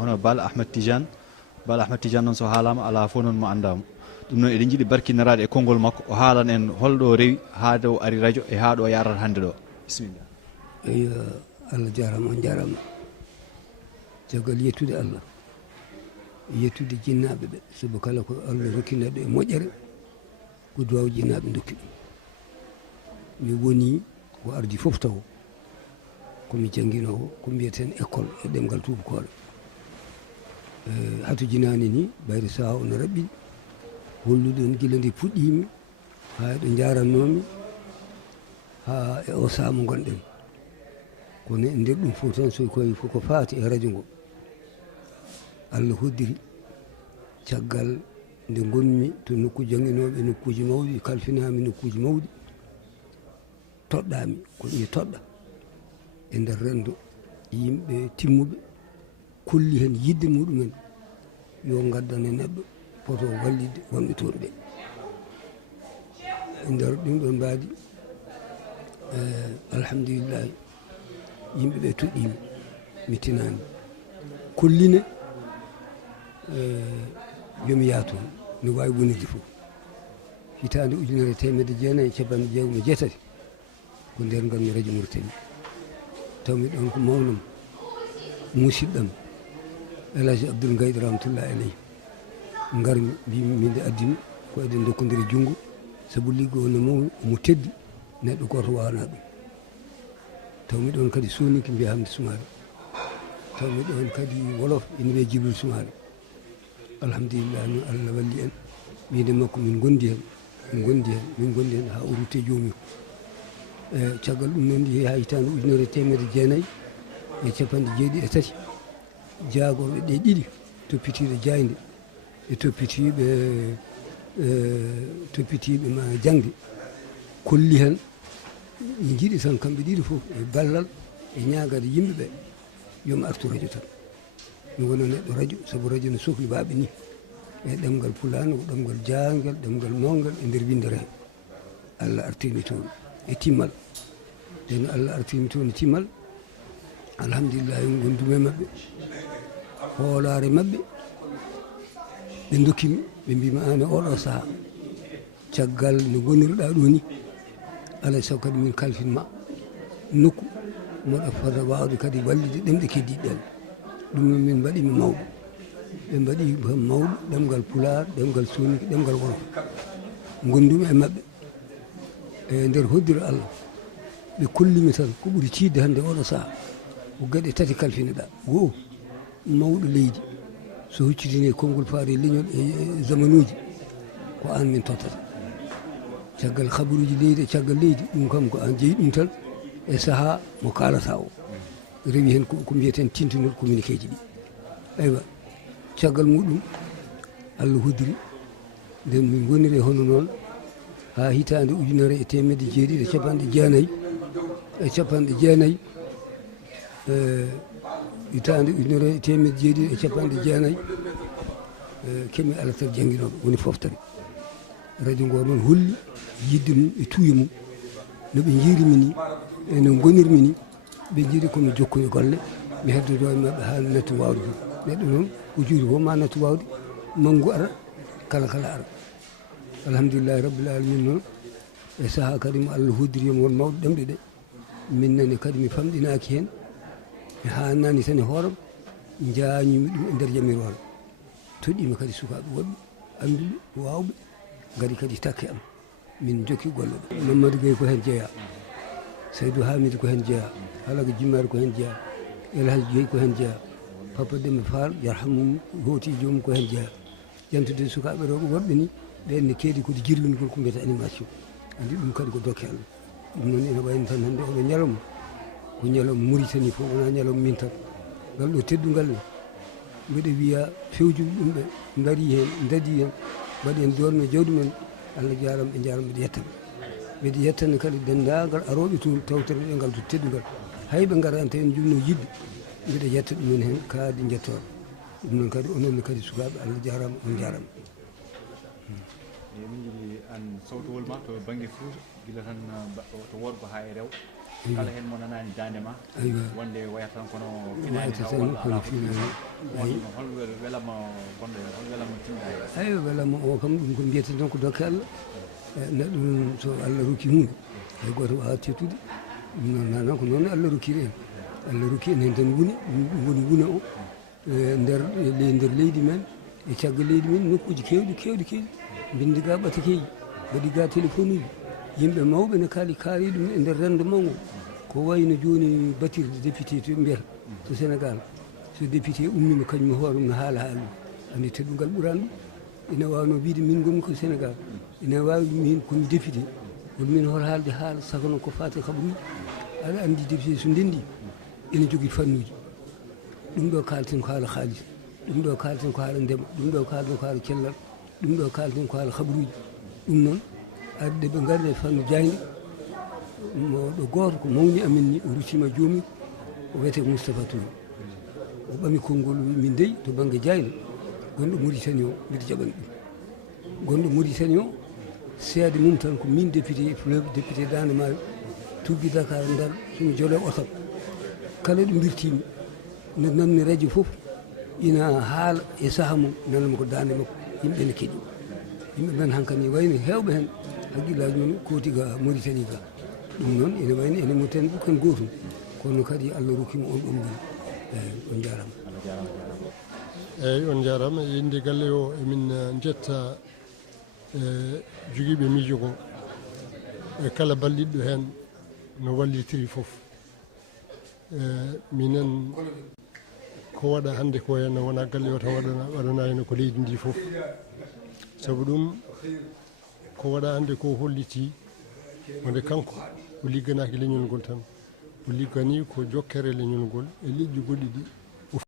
hono Bal Ahmed Tidiane noon so haalama ala fof noon mo andama ɗum noon eɗen jiiɗi barkinirade e konngol makko o haalan en holɗo rewi haade o ari radio e haɗo yarata hannde ɗo bisimilla. eyi Allah jarama on jarama caggal yettude Allah yettude jinnaɓe ɓe sabu kala ko Allah rokkinaɗo e moƴƴere ko duwaw jinnaɓe dokki ɗum mi woni ko ardi fof taw komi jangguinowo ko mbiyeten école e ɗemgal tubakoɗo hatu jinani ni ɓayde saha ono raɓɓiɗi hollude on gila nde puɗɗimi ha ɗo jarannomi ha e o saha mo gonɗen kono e nder ɗum fof tan so koye fof ko faati e radio ngo Allah hoddiri caggal nde gonmi to nokku jangguinoɓe nokkuji mawɗi kalfinami nokkuji mawɗi toɗɗami ko ɓiye toɗɗa e nder rendo yimɓe timmuɓe kolli hen yidde muɗumen yo gaddane neɗɗo poto wallide wonɓe toon ɓe e nder ɗum ɗon mbaadi alhamdulillahi yimɓeɓe toɗɗimi mi tinani kolline yomi yaa toon no wawi wonirde fof hitande 1998 ko nder nganmi radio Mauritanie tawmi ɗon ko mawnam musidɗam Elhaji Abdoul Ngaïdo rahmatullahi aleyhi garmi mbimi minde addimi ko eɗen dokkodiri junngo sabu liggo o no mawni omo teddi neɗɗo goto wawana ɗum tawmi ɗon kadi soniki mbiya Hamdi Soumaré tawmi ɗon kadi wolof ene wiye Djibril Soumaré alhamdulillah no Allah walli en minde makko min gondi hen ha o rutte jomum caggal ɗum noon yeehi ha hitande 1993 jaagoɓe ɗe ɗiɗi toppitiɗo jayde e toppitiɓe ma jangde kolli hen jiiɗi tan kamɓe ɗiɗi fof e ballal e ñagade yimɓeɓe yomi artu radio tan mi wona neɗɗo radio saabu radio no sohli waaɓe ni e ɗemgal pulano ɗemgal janguel ɗemgal mawgal e nder windere he Allah artimi toon e timmal nden Allah artimi toon e timmal alhamdulillah gondumi e mabɓe hoolare mabɓe ɓe dokkimi ɓe mbima an e oɗo saaha caggal no gonirɗa ɗo ni alay saago kadi min kalfinma nokku moɗa fota wawde kadi wallide ɗemɗe keddiɗen ɗum noon min mbaɗimi mawɗo ɓe mbaɗi mawɗo ɗemgal pular ɗemgal soniki ɗemgal wolof gondumi e mabɓe e nder hoddiro Allah ɓe kollimi tan ko ɓuuri tiidde hannde oɗo saaha ko gueɗe tati kalfineɗa goho mawɗo leydi so huccitini konngol faari leñol e zamanuji ko an min tottata caggal habaruji leydi e caggal leydi ɗum kam ko an jeeyi ɗum tan e saaha mo kalata o rewi hen ko mbiyeten tintinol communiqué ji ɗi aywa caggal muɗum Allah hoddiri nden min goniri hono noon ha hitande 1999 hitande 1999 kemi alatal jangguinoɓe woni foftare radio ngo noon holli yidde mum e tuuya mum noɓe jiirimi ni eno gonirmi ni ɓe jiiɗi komi jokku e golle mi heddodo e mabɓe ha nattu wawde fof neɗɗo noon o juuri fof ma nattu wawde manggu ara kala ara alhamdulillahi rabbil alamin noon e saaha kadi mo Allah hoddiri yomi won mawɗo ɗemɗe ɗe min nane kadi mi famɗinaki hen mi hannani tan e hooram jañumi ɗum e nder jamirore toɗɗimi kadi sukaɓe woɗɓe anduɓe wawɓe gadi kadi takke am min jokki golle ɗe Mamadou Gueye ko hen jeeya Seydou Hamidou ko hen jeeya Halaga Jimmari ko hen jeeya Elhaji Gueye ko hen jeeya Papa Demba Fall yarhamum hooti jomum ko hen jeeya jantude sukaɓe rewɓe wonɓe ni ɓenne keedi kode jirwingol ko mbiyata animation andi ɗum kadi ko dokke Allah ɗum noon ene wayno tan hannde oɗo ñalawma ko ñalawma Mauritanie fof wona ñalawma min tan ngal ɗo teddungal ne mbiɗa wiya fewjuɓe ɗum ɓe daari hen dadi hen mbaɗi hen donno jawdi men Allah jarama ɓe jarama mbiɗa yettaɓe mbiɗa yettane kadi dendagal aroɓe toon tawtere ɗe ngal to teddungal hayɓe gara en tawi en jumno yidde mbiɗa yetta ɗumen hen kaadi jettore ɗum noon kadi ononne kadi sukaɓe Allah jarama on jarama min jiiɗi an sawtowol ma to banggue Fouta gila tan to worgo ha e rew kala hen mo nanani dande ma aywa wonde wayata tan kono wayata tan kono finani hol welama bonde hol welama tinda aywa welama o kam ɗum ko mbiyeten tan ko dokke Allah neɗɗo so Allah rokki hunde hay goto wawa tettude ɗum noon nanan ko noon Allah rokkiri en Allah rokki en hen tan woni woni wuna o nder leydi men e caggal leydi men nokkuji kewɗi bindi ga ɓatakeji mbaɗi ga téléphone uji yimɓe mawɓe ne kaali ɗum e nder rendement o ko wayno joni batirde député to mbiyata to Sénégal so député ummima kañum hoore mum no haala ɗum andi teddungal ɓuran ɗum ina wawno wiide min gonmi ko Sénégal ina wawi min komi député woni min hoto haalde haala saka noon ko fate kabaruji aɗa andi député so ndendi ina jogui fannuji ɗum ɗo kalten ko haala haalis ɗum ɗo kalten ko haala ndema ɗum ɗo kalten ko haala cellal ɗum ɗo kalten ko haala habaruji ɗum noon arde ɓe garde fannu jayde ɗo goto ko mawni amen ni o ruccima joomi o wiyete Moustapha Touré o ɓami konngol min dey to banggue jayde gonɗo Mauritanie o mbiɗa jaɓani ɗum gonɗo Mauritanie o seede mum tan ko min député fleuve député Dande Maayo tuggi Dakar Ndar somi jooɗe otom kala ɗo birtimi no namni radio fof ina haala e saaha mum nanama ko dande makko yimɓe ne keeɗi yimɓe men hankkadi wayno hewɓe hen haqqillaji men kooti ga Mauritanie ga ɗum noon ene wayno ene moten ɓukken gotum kono kadi Allah rokkima on ɗon ngol eyyi on jarama eyyi on jarama yinde galle o emin jetta joguiɓe miijo ko e kala balliɗɗo hen no wallitiri foof minen ko waɗa hande ko henna wona galle o tan waɗana hen ko leydi ndi foof saabu ɗum ko waɗa hande ko holliti wonde kanko o ligganaki leñol ngol tan o liggani ko jokkere leñol ngol e liƴƴi goɗɗi ɗi